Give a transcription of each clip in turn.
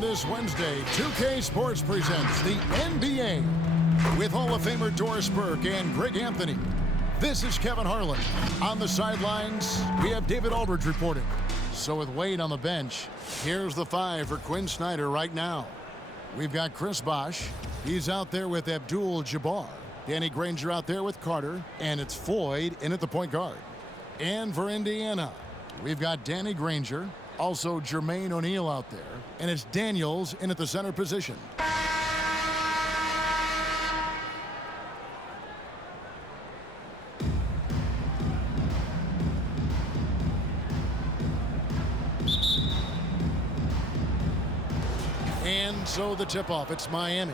On this Wednesday, 2K Sports presents the NBA with Hall of Famer Doris Burke and Greg Anthony. This is Kevin Harlan. On the sidelines, we have David Aldridge reporting. So with Wade on the bench, here's the five for Quinn Snyder right now. We've got Chris Bosh. He's out there with Abdul-Jabbar. Danny Granger out there with Carter. And it's Floyd in at the point guard. And for Indiana, we've got Danny Granger. Also Jermaine O'Neal out there. And it's Daniels in at the center position. And so the tip-off, it's Miami.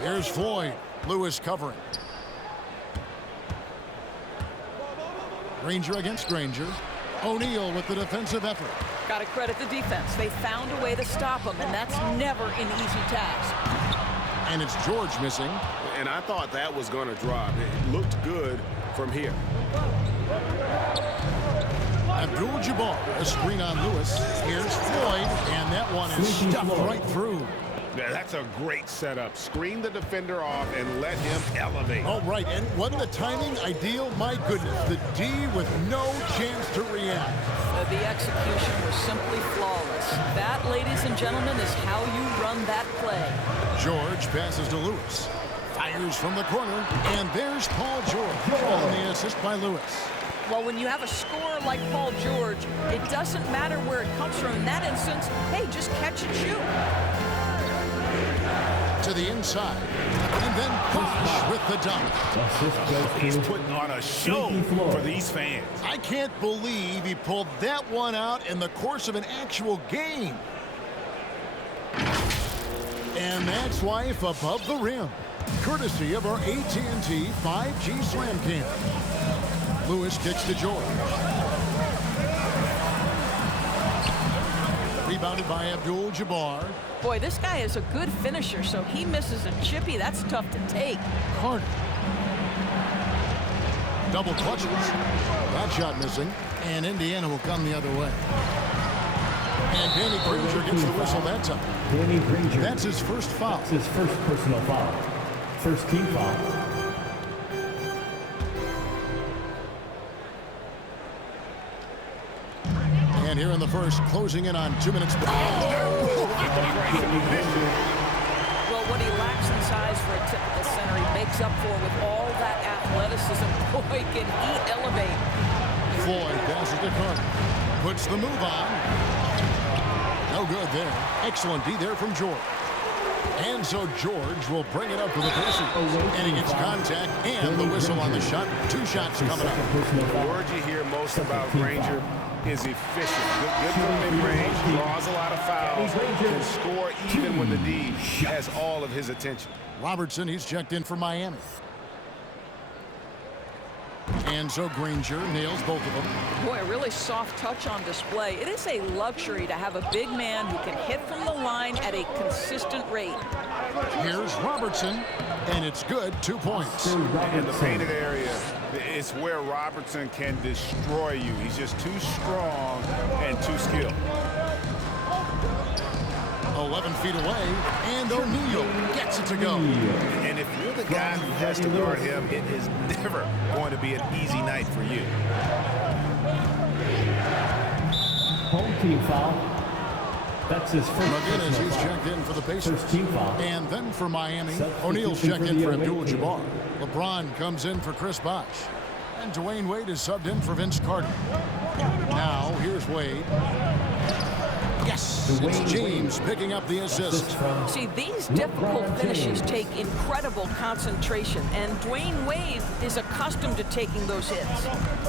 Here's Floyd. Lewis covering. Granger against Granger. O'Neal with the defensive effort. Got to credit the defense. They found a way to stop him, and that's never an easy task. And it's George missing. And I thought that was going to drop. It looked good from here. Abdul-Jabbar, a screen on Lewis. Here's Floyd, and that one is stuffed right through. Yeah, that's a great setup. Screen the defender off and let him elevate. Oh, right, and wasn't the timing ideal? My goodness, the D with no chance to react. The execution was simply flawless. That, ladies and gentlemen, is how you run that play. George passes to Lewis. Fires from the corner, and there's Paul George. On the assist by Lewis. Well, when you have a scorer like Paul George, it doesn't matter where it comes from. In that instance, hey, just catch and shoot. To the inside, and then Bosh with the dunk. He's putting on a show for these fans. I can't believe he pulled that one out in the course of an actual game. And that's life above the rim, courtesy of our AT&T 5G Slam Cam. Lewis kicks to George. Rebounded by Abdul-Jabbar. Boy, this guy is a good finisher, so he misses a chippy. That's tough to take. Carter. Double clutches. That shot missing. And Indiana will come the other way. And Danny Granger gets the whistle that time. Danny Granger. That's his first foul. That's his first personal foul. First team foul. And here in the first, closing in on 2 minutes. Well, what he lacks in size for a typical center, he makes up for with all that athleticism. Boy, can he elevate. Floyd passes to Carter. Puts the move on. No good there. Excellent D there from George. And so George will bring it up for the Pacers. And he gets contact and the whistle on the shot. 2 shots coming up. The word you hear most about Granger is efficient. Good from mid-range, draws a lot of fouls, can score even when the D has all of his attention. Robertson, he's checked in for Miami. And so Granger nails both of them. Boy, a really soft touch on display. It is a luxury to have a big man who can hit from the line at a consistent rate. Here's Robertson, and it's good. 2 points. In the painted area, it's where Robertson can destroy you. He's just too strong and too skilled. 11 feet away, and O'Neal gets it to go. And if you're the guy who has to guard him, it is never going to be an easy night for you. Home team foul. That's his first. McGinnis, he's checked in for the Pacers. First team foul. And then for Miami, O'Neal's checked in for Abdul-Jabbar. LeBron comes in for Chris Bosh. And Dwayne Wade is subbed in for Vince Carter. Now, here's Wade. Yes, it's James picking up the assist. See, these difficult finishes take incredible concentration, and Dwayne Wade is accustomed to taking those hits.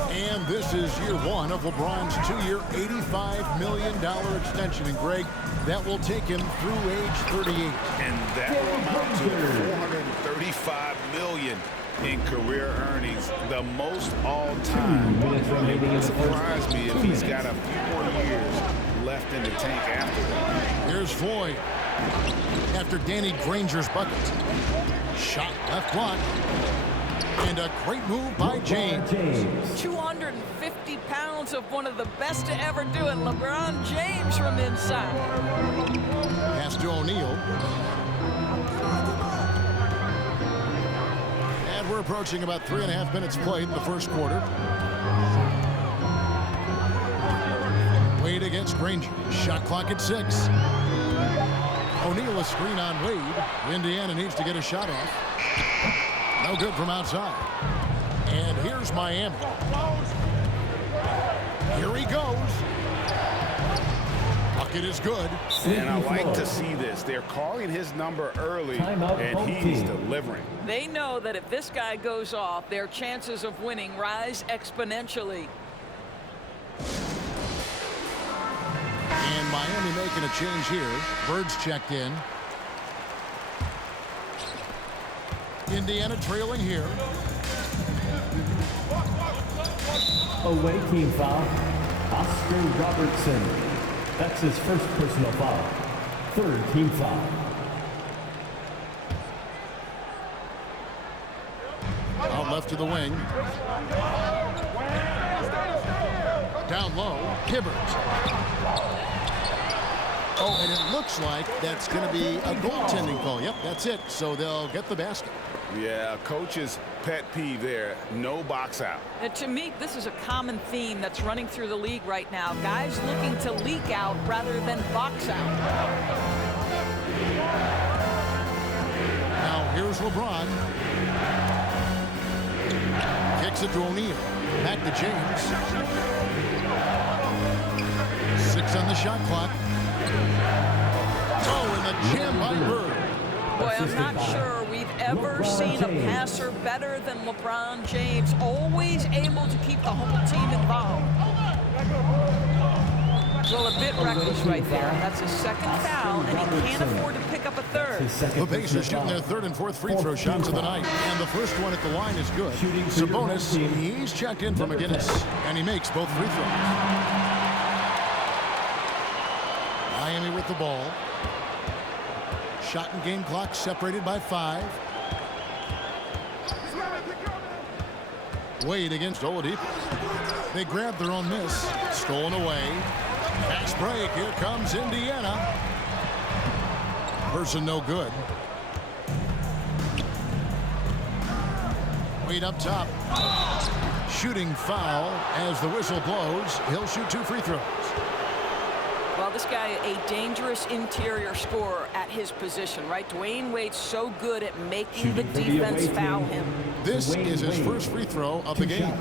And this is year 1 of LeBron's 2-year, $85 million extension. And Greg, that will take him through age 38. And that will amount to $435 million in career earnings, the most all-time. It wouldn't surprise me if he's got a few more years left in the tank after that. Here's Floyd. After Danny Granger's bucket. Shot left block. And a great move by James. 250 pounds chance of one of the best to ever do it, LeBron James from inside. Pass to O'Neal. And we're approaching about 3.5 minutes played in the first quarter. Wade against Granger. Shot clock at 6. O'Neal a screen on Wade. Indiana needs to get a shot off. No good from outside. And here's Miami. Here he goes. Bucket is good. And I like to see this. They're calling his number early, and he's delivering. They know that if this guy goes off, their chances of winning rise exponentially. And Miami making a change here. Bird's checked in. Indiana trailing here. Away team foul. Oscar Robertson. That's his first personal foul. Third team foul. Out left to the wing. Down low. Hibbert. Oh, and it looks like that's going to be a goaltending call. Yep, that's it. So they'll get the basket. Yeah, coach's pet peeve there. No box out. And to me, this is a common theme that's running through the league right now. Guys looking to leak out rather than box out. Now here's LeBron. Kicks it to O'Neal. Back to James. 6 on the shot clock. Oh, and the jam by Bird. Boy, I'm not sure we've ever seen a passer better than LeBron James. Always able to keep the home team involved. Well, a bit reckless right there. That's his second foul, and he can't afford to pick up a third. The Pacers shooting their third and fourth free throw shots of the night. And the first one at the line is good. Sabonis, he's checked in from McGinnis, and he makes both free throws. Miami with the ball. Shot and game clock separated by 5. Wade against Oladipo. They grab their own miss. Stolen away. Fast break. Here comes Indiana. Person no good. Wade up top. Shooting foul as the whistle blows. He'll shoot 2 free throws. Well, this guy, a dangerous interior scorer at his position, right? Dwayne Wade's so good at making the defense foul him. This is his first free throw of the game.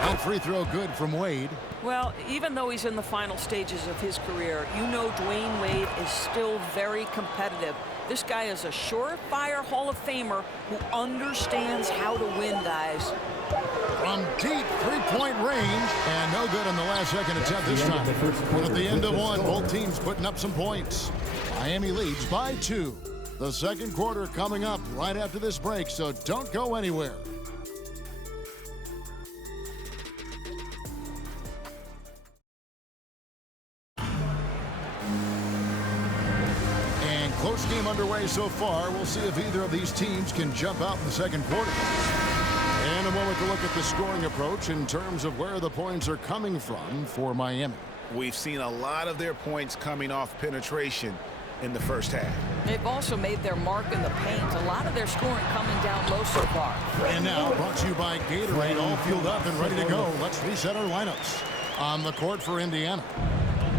That free throw good from Wade. Well, even though he's in the final stages of his career, you know Dwayne Wade is still very competitive. This guy is a surefire Hall of Famer who understands how to win, guys. From deep three-point range, and no good on the last second attempt this time. But at the end of one, both teams putting up some points. Miami leads by 2. The second quarter coming up right after this break, so don't go anywhere. And close game underway so far. We'll see if either of these teams can jump out in the second quarter. And a moment to look at the scoring approach in terms of where the points are coming from for Miami. We've seen a lot of their points coming off penetration in the first half. They've also made their mark in the paint. A lot of their scoring coming down low so far. And now brought to you by Gatorade, all fueled up and ready to go. Let's reset our lineups. On the court for Indiana,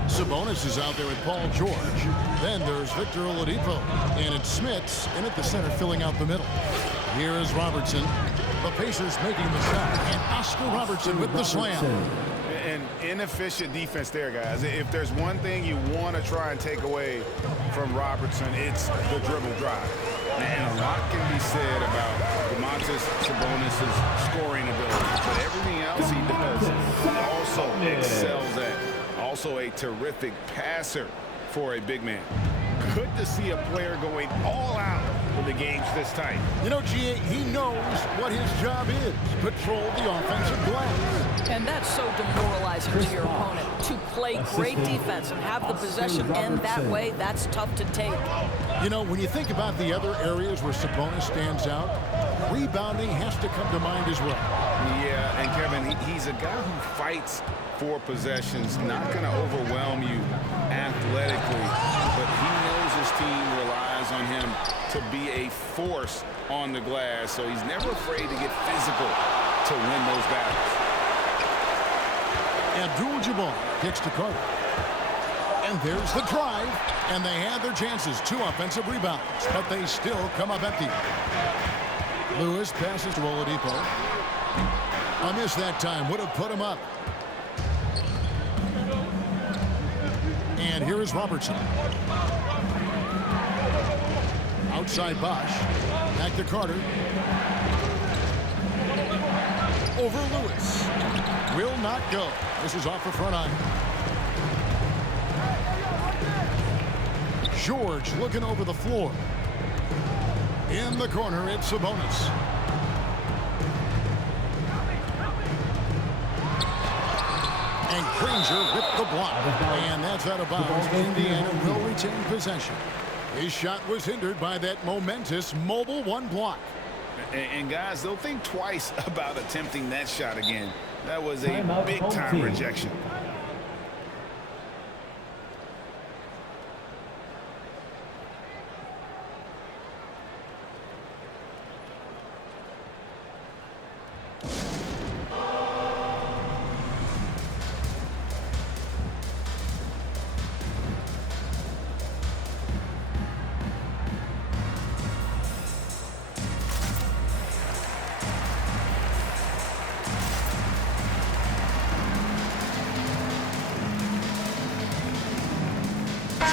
Sabonis is out there with Paul George. Then there's Victor Oladipo. And it's Smits in at the center filling out the middle. Here is Robertson. The Pacers making the shot. And Oscar Robertson with the slam. And inefficient defense there, guys. If there's one thing you want to try and take away from Robertson, it's the dribble drive. And a lot can be said about Domantas Sabonis' scoring ability. But everything else he does also excels at. Also a terrific passer for a big man. Good to see a player going all out when the game's this tight. You know, G.A., he knows what his job is. Patrol the offensive glass. And that's so demoralizing to your opponent. To play great defense and have the possession end that way, that's tough to take. You know, when you think about the other areas where Sabonis stands out, Rebounding has to come to mind as well. Yeah, and Kevin, he's a guy who fights for possessions, not going to overwhelm you athletically, but he knows his team relies on him to be a force on the glass, so he's never afraid to get physical to win those battles. Abdul-Jabbar kicks to Carter. And there's the drive, and they had their chances. 2 offensive rebounds, but they still come up empty. Lewis passes to Oladipo. A miss that time would have put him up. And here is Robertson. Outside Bosch. Back to Carter. Over Lewis. Will not go. This is off the front iron. George looking over the floor. In the corner, it's Sabonis. And Granger with the block. And that's out of bounds. Indiana will retain possession. His shot was hindered by that momentous mobile 1 block. And guys, they'll think twice about attempting that shot again. That was a big-time rejection.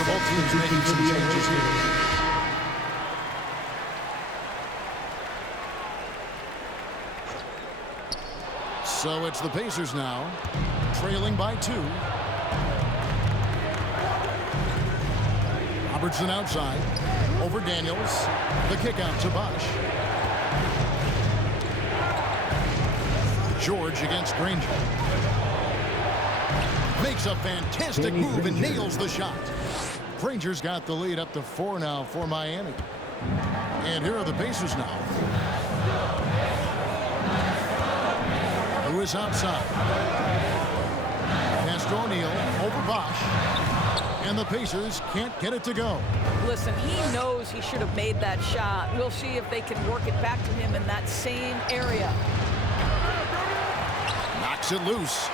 Both teams making some changes here. So it's the Pacers now, trailing by 2. Robertson outside, over Daniels. The kick out to Bosch. George against Granger. Makes a fantastic move and nails the shot. Granger's got the lead up to 4 now for Miami. And here are the Pacers now. Lewis outside. Pass to O'Neal, over Bosch. And the Pacers can't get it to go. Listen, he knows he should have made that shot. We'll see if they can work it back to him in that same area. Knocks it loose.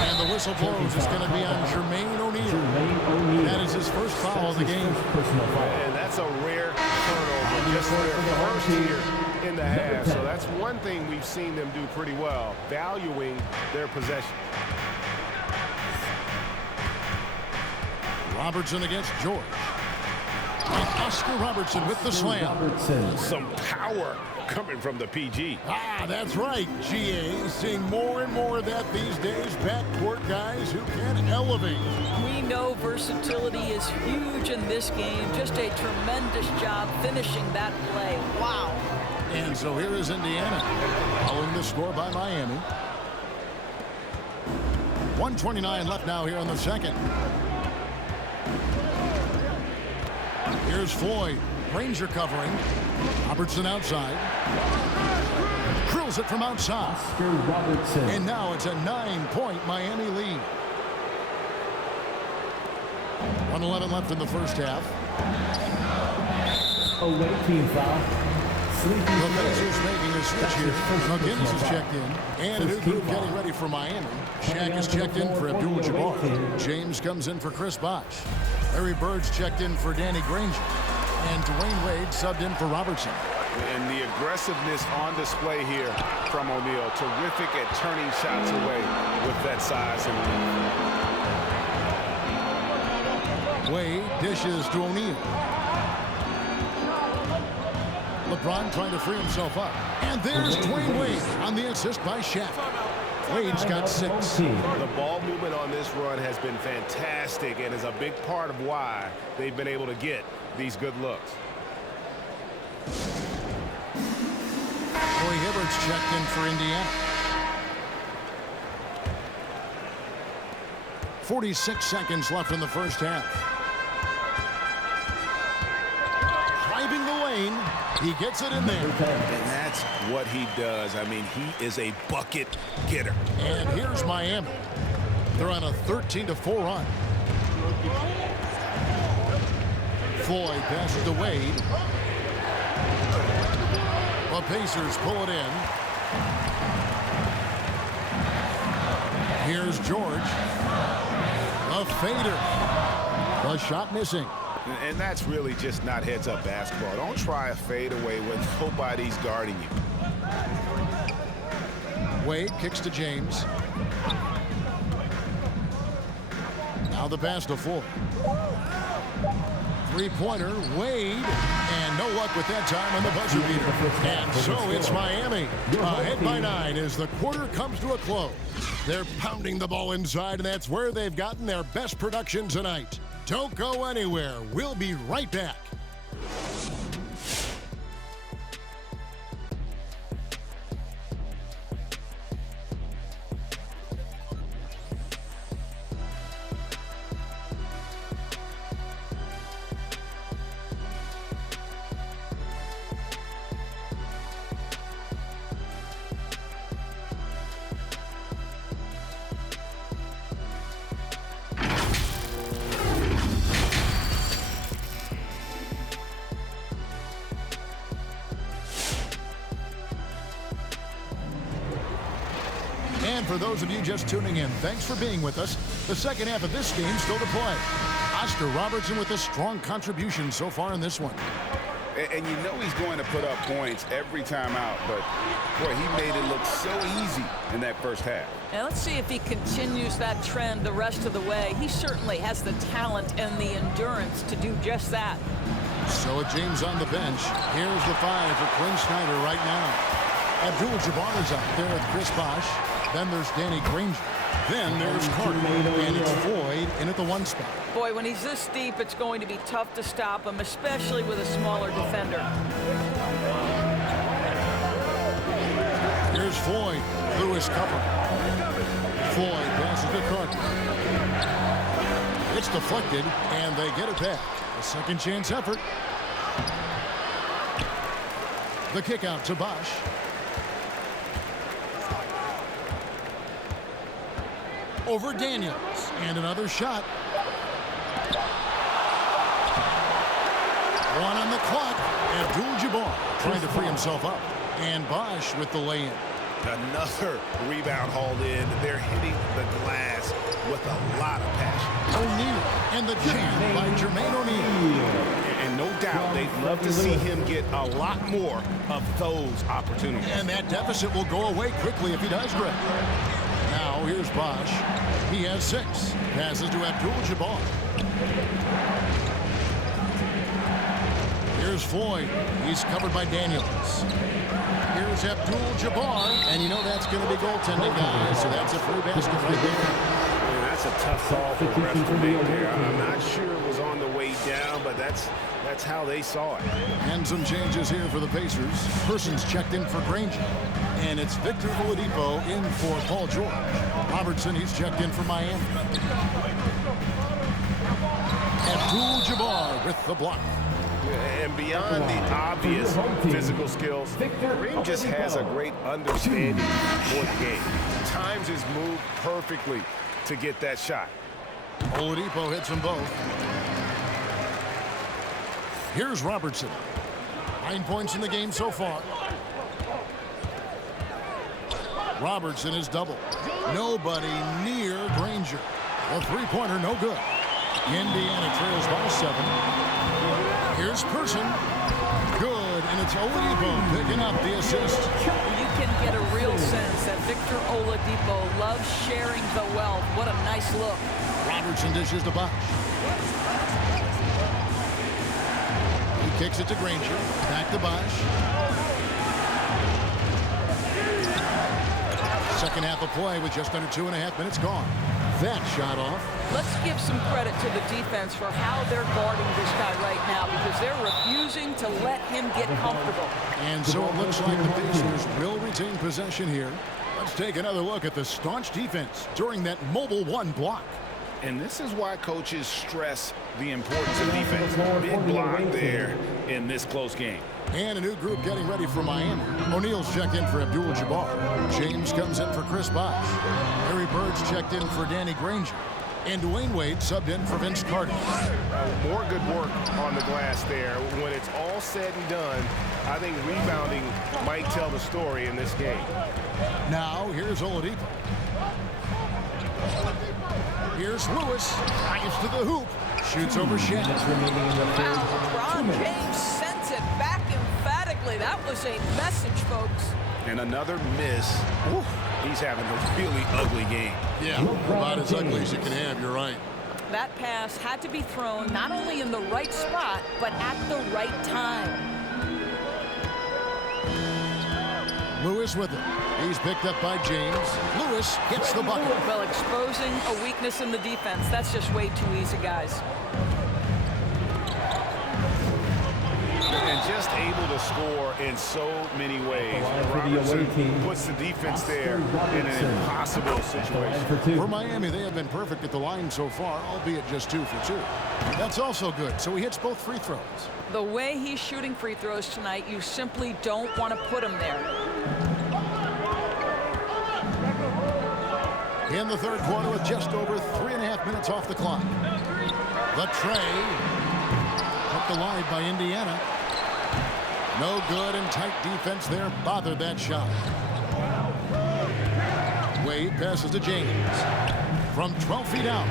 And the whistle blows. It's going to be on Jermaine O'Neal. That is his first foul of the game. And that's a rare turnover, just their first here in the half. So that's one thing we've seen them do pretty well, valuing their possession. Robertson against George. And Oscar Robertson with the slam. Some power coming from the PG. Ah, that's right, GA. Seeing more and more of that these days. Backcourt guys who can elevate. We know versatility is huge in this game. Just a tremendous job finishing that play. Wow. And so here is Indiana, following the score by Miami. 1:29 left now here in the second. Here's Floyd. Granger covering. Robertson outside. Drills it from outside. Oscar Robertson. And now it's a 9-point Miami lead. 1:11 left in the first half. Away team foul. The Pacers making a switch here. McGinnis is checked in. And a new group getting ready for Miami. Shaq is checked in for Abdul-Jabbar. James comes in for Chris Bosh. Larry Bird's checked in for Danny Granger. And Dwayne Wade subbed in for Robertson. And the aggressiveness on display here from O'Neal. Terrific at turning shots away with that size and Wade dishes to O'Neal. LeBron trying to free himself up. And there's Dwayne Wade on the assist by Shaq. Wade's got 6. The ball movement on this run has been fantastic and is a big part of why they've been able to get these good looks. Roy Hibbert's checked in for Indiana. 46 seconds left in the first half. Driving the lane. He gets it in there. And that's what he does. I mean, he is a bucket getter. And here's Miami. They're on a 13-4 run. Floyd passes to Wade. The Pacers pull it in. Here's George. A fader. The shot missing. And that's really just not heads-up basketball. Don't try a fadeaway when nobody's guarding you. Wade kicks to James. Now the pass to Floyd. Three-pointer, Wade. And no luck with that time on the buzzer beater. And so it's Miami. Ahead by 9 as the quarter comes to a close. They're pounding the ball inside, and that's where they've gotten their best production tonight. Don't go anywhere. We'll be right back. And for those of you just tuning in, thanks for being with us. The second half of this game still to play. Oscar Robertson with a strong contribution so far in this one. And you know he's going to put up points every time out, but boy, he made it look so easy in that first half. Now let's see if he continues that trend the rest of the way. He certainly has the talent and the endurance to do just that. So with James on the bench, here's the 5 for Quinn Snyder right now. Abdul-Jabbar is out there with Chris Bosh. Then there's Danny Granger. Then there's Carter. And it's Floyd in at the 1 spot. Boy, when he's this deep, it's going to be tough to stop him, especially with a smaller defender. Here's Floyd through his cover. Floyd passes to Carter. It's deflected, and they get it back. A second chance effort. The kick out to Bosh. Over Daniels, and another shot. One on the clock. Abdul-Jabbar trying to free himself up. And Bosh with the lay-in. Another rebound hauled in. They're hitting the glass with a lot of passion. O'Neal, and the jam by Jermaine O'Neal. And no doubt they'd love to see him get a lot more of those opportunities. And that deficit will go away quickly if he does, Greg. Now here's Bosh. He has 6. Passes to Abdul-Jabbar. Here's Floyd. He's covered by Daniels. Here's Abdul-Jabbar. And you know that's going to be goaltending, guys. So that's a free basket right there. Man, that's a tough call for the ref to make there. I'm not sure it was on the way down, but that's how they saw it. And some changes here for the Pacers. Persons checked in for Granger. And it's Victor Oladipo in for Paul George. Robertson, he's checked in for Miami. Abdul-Jabbar with the block. And beyond the obvious physical skills, Kareem just has a great understanding for the game. Times his move perfectly to get that shot. Oladipo hits them both. Here's Robertson. 9 points in the game so far. Robertson is double. Nobody near Granger. A three-pointer, no good. Indiana trails by 7. Here's Person. Good, and it's Oladipo picking up the assist. You can get a real sense that Victor Oladipo loves sharing the wealth. What a nice look. Robertson dishes to Bosh. He kicks it to Granger. Back to Bosh. Second half of play with just under 2.5 minutes gone. That shot off. Let's give some credit to the defense for how they're guarding this guy right now because they're refusing to let him get comfortable. And so it looks like the Pacers will retain possession here. Let's take another look at the staunch defense during that mobile 1 block. And this is why coaches stress the importance of defense. Big block there in this close game. And a new group getting ready for Miami. O'Neal's checked in for Abdul-Jabbar. James comes in for Chris Bosh. Harry Bird's checked in for Danny Granger. And Dwayne Wade subbed in for Vince Carter. More good work on the glass there. When it's all said and done, I think rebounding might tell the story in this game. Now, here's Oladipo. Here's Lewis. Drives to the hoop. Shoots over Shannon. LeBron James sends it back emphatically. That was a message, folks. And another miss. Ooh, he's having a really ugly game. Yeah, about as ugly as you can have, you're right. That pass had to be thrown not only in the right spot, but at the right time. Lewis with it. He's picked up by James. Lewis gets the bucket. Well, exposing a weakness in the defense, that's just way too easy, guys. And just able to score in so many ways. Robertson puts the defense there in an impossible situation. For Miami, they have been perfect at the line so far, albeit just 2 for 2. That's also good, so he hits both free throws. The way he's shooting free throws tonight, you simply don't want to put him there. In the third quarter with just over 3.5 minutes off the clock. The tray. Hooked alive by Indiana. No good, and tight defense there bothered that shot. Wade passes to James. From 12 feet out.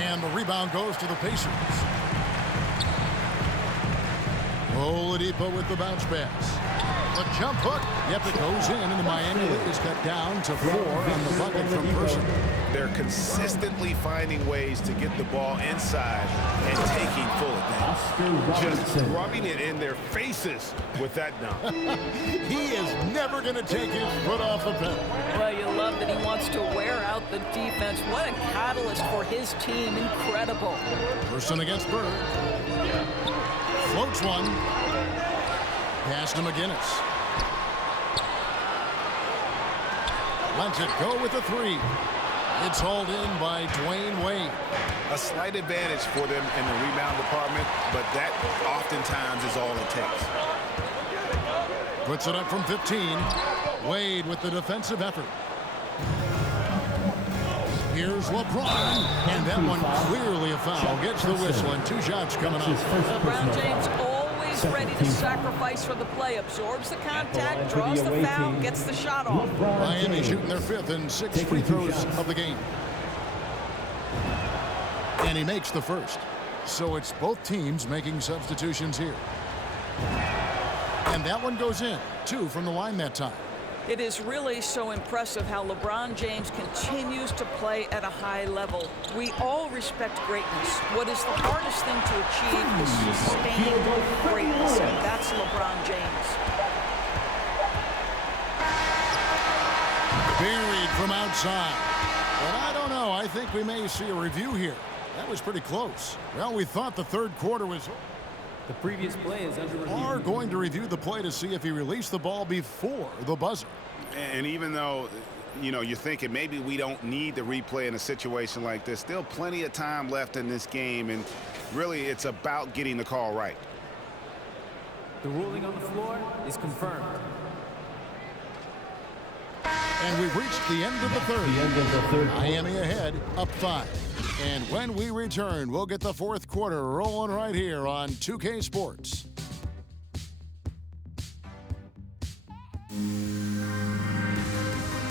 And the rebound goes to the Pacers. Oladipo with the bounce pass. The jump hook. Yep, it goes in, and the Miami lead is cut down to 4 on the bucket from Person. They're consistently finding ways to get the ball inside and taking full advantage. Just rubbing it in their faces with that dunk. He is never going to take his foot off the pedal. Well, you love that he wants to wear out the defense. What a catalyst for his team. Incredible. Person against Bird. Floats one. Pass to McGinnis. Lets it go with the 3. It's hauled in by Dwayne Wade. A slight advantage for them in the rebound department, but that oftentimes is all it takes. Puts it up from 15. Wade with the defensive effort. Here's LeBron, and that one clearly a foul. Gets the whistle, and 2 shots coming up. LeBron James always ready to sacrifice for the play. Absorbs the contact, draws the foul, gets the shot off. Miami shooting their 5th and 6th free throws of the game. And he makes the first. So it's both teams making substitutions here. And that one goes in. 2 from the line that time. It is really so impressive how LeBron James continues to play at a high level. We all respect greatness. What is the hardest thing to achieve is sustained greatness, and that's LeBron James. Buried from outside. But I don't know. I think we may see a review here. That was pretty close. Well, we thought the third quarter was... The previous play is under review. Are going to review the play to see if he released the ball before the buzzer. And even though, you know, you're thinking maybe we don't need the replay in a situation like this, still plenty of time left in this game, and really it's about getting the call right. The ruling on the floor is confirmed. And we've reached the end of the third. Miami ahead, up 5. And when we return, we'll get the fourth quarter rolling right here on 2K Sports.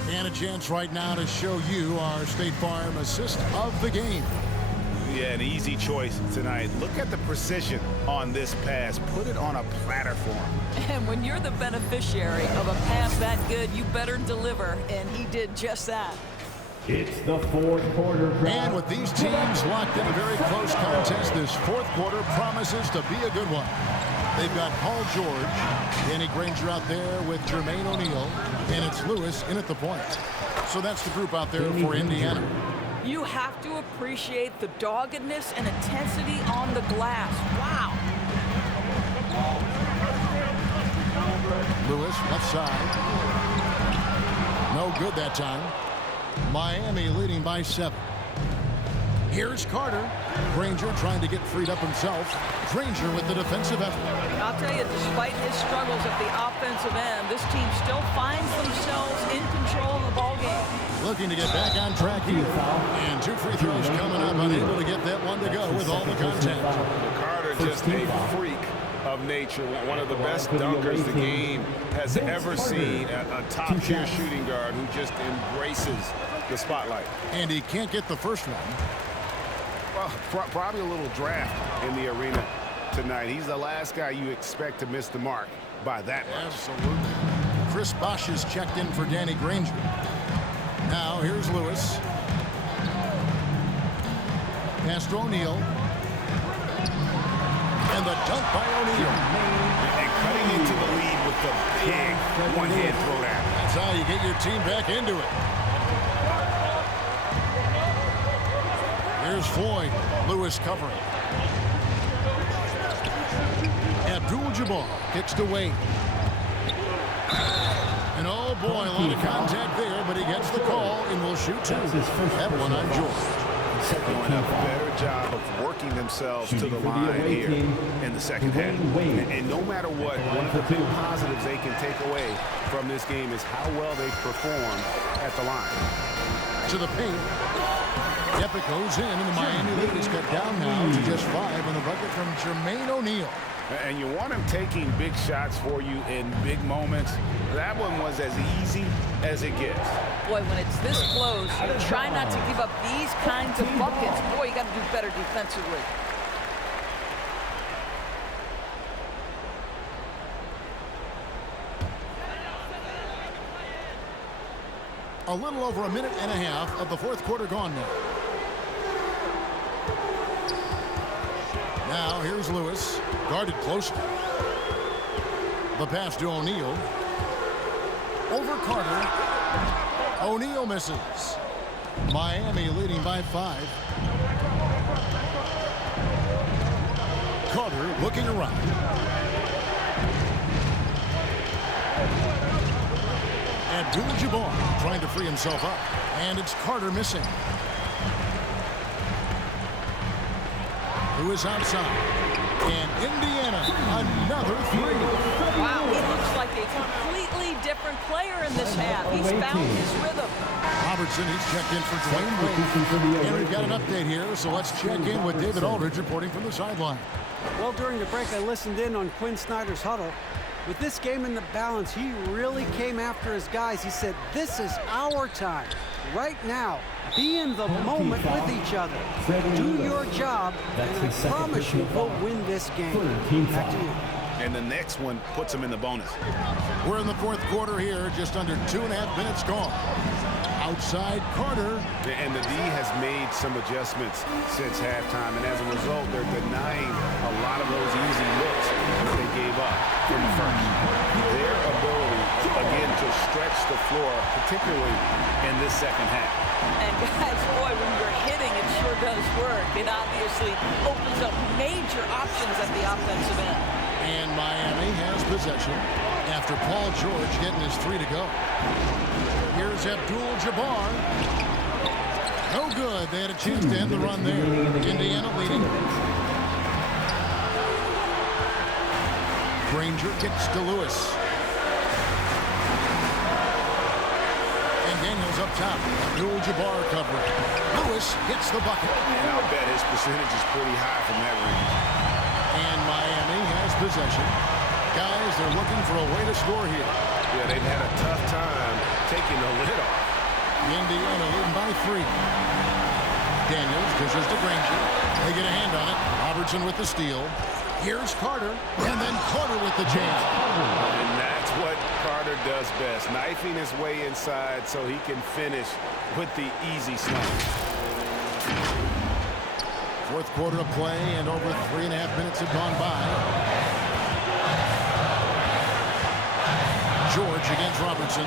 And a chance right now to show you our State Farm assist of the game. Yeah, an easy choice tonight. Look at the precision on this pass. Put it on a platter for him. And when you're the beneficiary of a pass that good, you better deliver, and he did just that. It's the fourth quarter. And with these teams locked in a very close contest, this fourth quarter promises to be a good one. They've got Paul George, Danny Granger out there with Jermaine O'Neal, and it's Lewis in at the point. So that's the group out there for Indiana. You have to appreciate the doggedness and intensity on the glass. Wow. Lewis, left side. No good that time. Miami leading by 7. Here's Carter. Granger trying to get freed up himself. Granger with the defensive effort. I'll tell you, despite his struggles at the offensive end, this team still finds themselves in control of the ball game. Looking to get back on track here. And 2 free throws coming up, unable to get that one to go with all the contact. Carter just a freak of nature, one of the best dunkers the game has ever seen, a top-tier shooting guard who just embraces the spotlight. And he can't get the first one. Well, probably a little draft in the arena tonight. He's the last guy you expect to miss the mark by that much. Absolutely. Chris Bosh is checked in for Danny Granger. Now here's Lewis. Pass to O'Neal. And the dunk by O'Neal. And cutting into the lead with the big one-hand throwdown. That's how you get your team back into it. Here's Floyd. Lewis covering. Abdul-Jabbar kicks to Wade. And oh boy, a lot of contact there, but he gets the call and will shoot 2. That one on George. Doing a better job of working themselves to the line here in the second half. And no matter what, one of the big positives they can take away from this game is how well they perform at the line. To the paint. Epic goes in, and the Miami lead is cut down now to just 5 on the bucket from Jermaine O'Neal. And you want him taking big shots for you in big moments. That one was as easy as it gets. Boy, when it's this close, you try not to give up these kinds of buckets. Boy, you got to do better defensively. A little over a minute and a half of the fourth quarter gone now. Now here's Lewis, guarded closely. The pass to O'Neal. Over Carter. O'Neal misses. Miami leading by 5. Carter looking around. Abdul-Jabbar trying to free himself up. And it's Carter missing. Who is outside. And Indiana, another 3. Wow, he looks like a completely different player in this half. He's found his rhythm. Robertson, he's checked in for Dwayne Wade. And we've got an update here, so let's check in with David Aldridge reporting from the sideline. Well, during the break, I listened in on Quinn Snyder's huddle. With this game in the balance, he really came after his guys. He said, this is our time. Right now, be in the moment with each other. Do your job, and I promise you we'll win this game. Back to you. And the next one puts them in the bonus. We're in the fourth quarter here, just under 2.5 minutes gone. Outside Carter. And the D has made some adjustments since halftime, and as a result, they're denying a lot of those easy looks that they gave up in the first. Their ability, again, to stretch the floor, particularly in this second half. And guys, boy, when you're hitting, it sure does work. It obviously opens up major options at the offensive end. And Miami has possession after Paul George getting his 3 to go. Here's Abdul-Jabbar. No good. They had a chance to end the run there. Indiana leading. Granger kicks to Lewis. And Daniels up top. Abdul-Jabbar covering. Lewis hits the bucket. And I'll bet his percentage is pretty high from that range. And Miami has possession. Guys, they're looking for a way to score here. Yeah, they've had a tough time taking the lid off. Indiana leading by 3. Daniels pushes to Granger. They get a hand on it. Robertson with the steal. Here's Carter. And then Carter with the jam. And that's what Carter does best. Knifing his way inside so he can finish with the easy slam. Fourth quarter of play, and over 3.5 minutes have gone by. George against Robertson.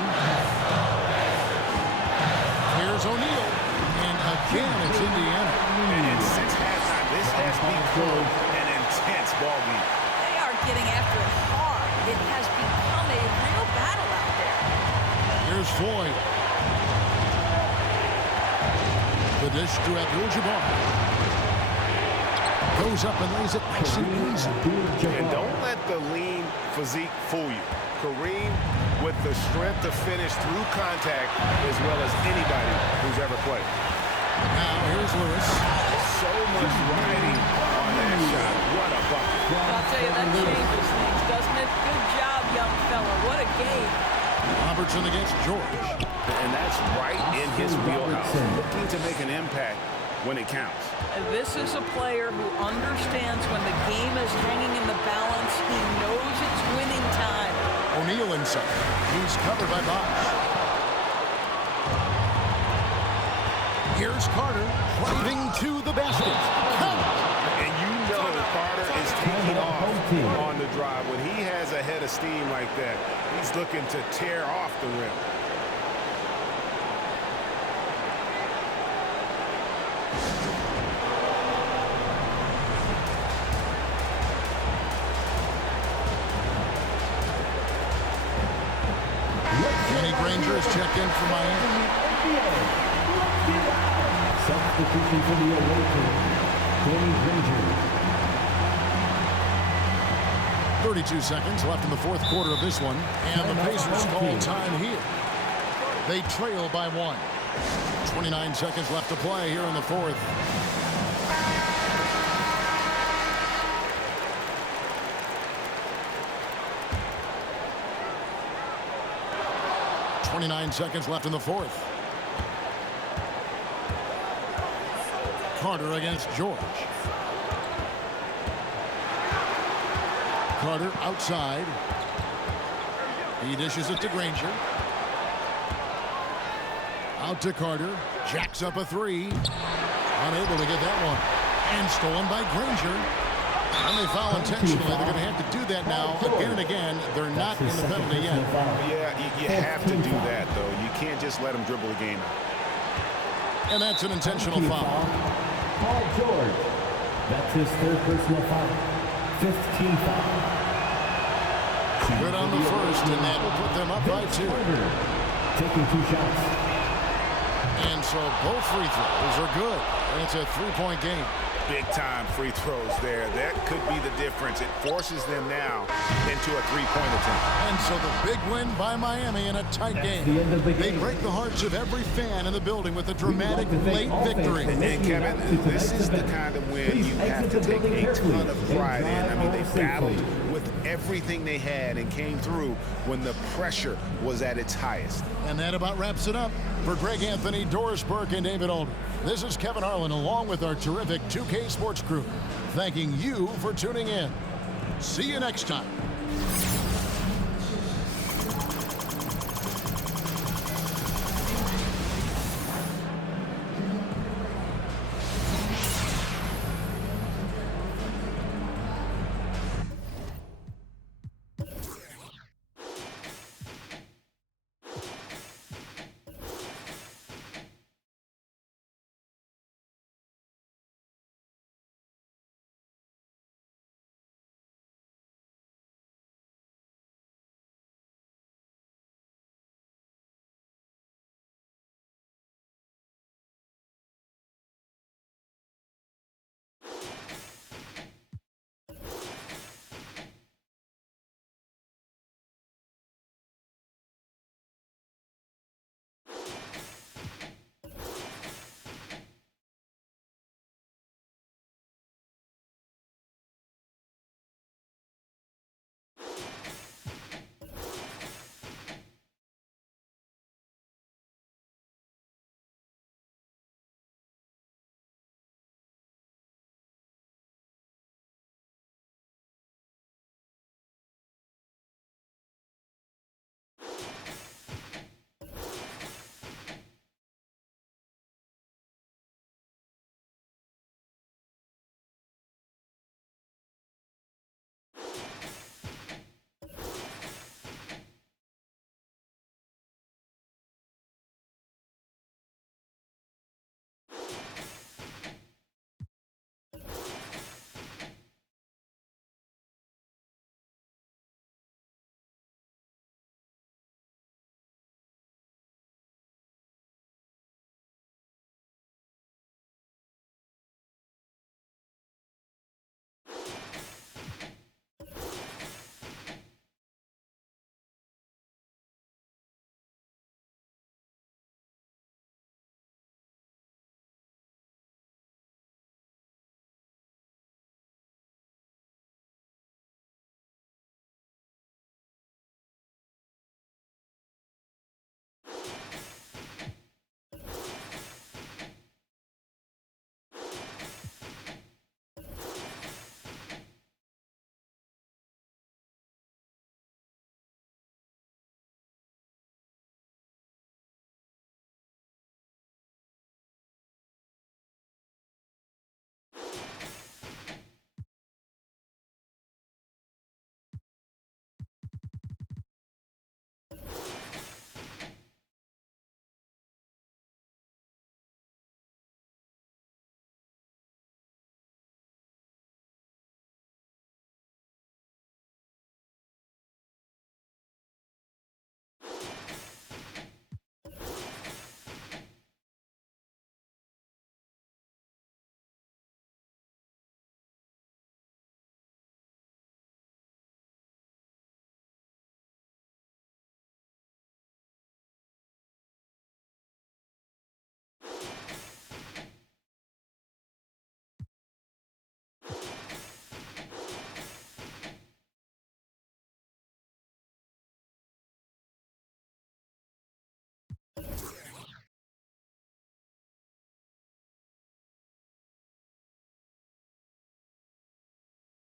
Here's O'Neal. And again, it's Indiana. And since halftime, this has become an intense ball game. They are getting after it hard. It has become a real battle out there. Here's Floyd. The dish to Abdul-Jabbar. Goes up and lays it nice and easy. And don't let the lean physique fool you. Kareem with the strength to finish through contact as well as anybody who's ever played. Now here's Lewis. So much riding on that shot. What a bucket. I'll tell you, that changes things, doesn't it? Good job, young fella. What a game. Robertson against George. And that's right in his wheelhouse. Looking to make an impact when it counts. And this is a player who understands when the game is hanging in the balance. He knows it's winning time. O'Neal inside. He's covered by Bosch. Here's Carter driving to the basket. And you know Carter is taking off on the drive. When he has a head of steam like that, he's looking to tear off the rim. Danny Granger is checked in for Miami. Substitution for the away team, Danny Granger. 32 seconds left in the fourth quarter of this one, and the Pacers call time here. They trail by 1. 29 seconds left to play here in the fourth. .29 seconds left in the fourth. Carter against George. Carter outside. He dishes it to Granger. Out to Carter. Jacks up a three. Unable to get that one. And stolen by Granger. And they foul intentionally. They're going to have to do that now again and again. They're not in the penalty yet. Yeah, you have to do that, though. You can't just let them dribble the game. And that's an intentional foul. Paul George. That's his third personal foul. 15 foul. Good on the first, and that will put them up by 2. Taking 2 shots. And so both free throws are good. And it's a 3-point game. Big-time free throws there. That could be the difference. It forces them now into a 3-point attempt. And so the big win by Miami in a tight game. They break the hearts of every fan in the building with a dramatic late victory. And Kevin, this is the kind of win you have to take a ton of pride in. I mean, they battled with everything they had and came through when the pressure was at its highest. And that about wraps it up. For Greg Anthony, Doris Burke, and David Aldridge, this is Kevin Harlan along with our terrific 2K Sports crew, thanking you for tuning in. See you next time.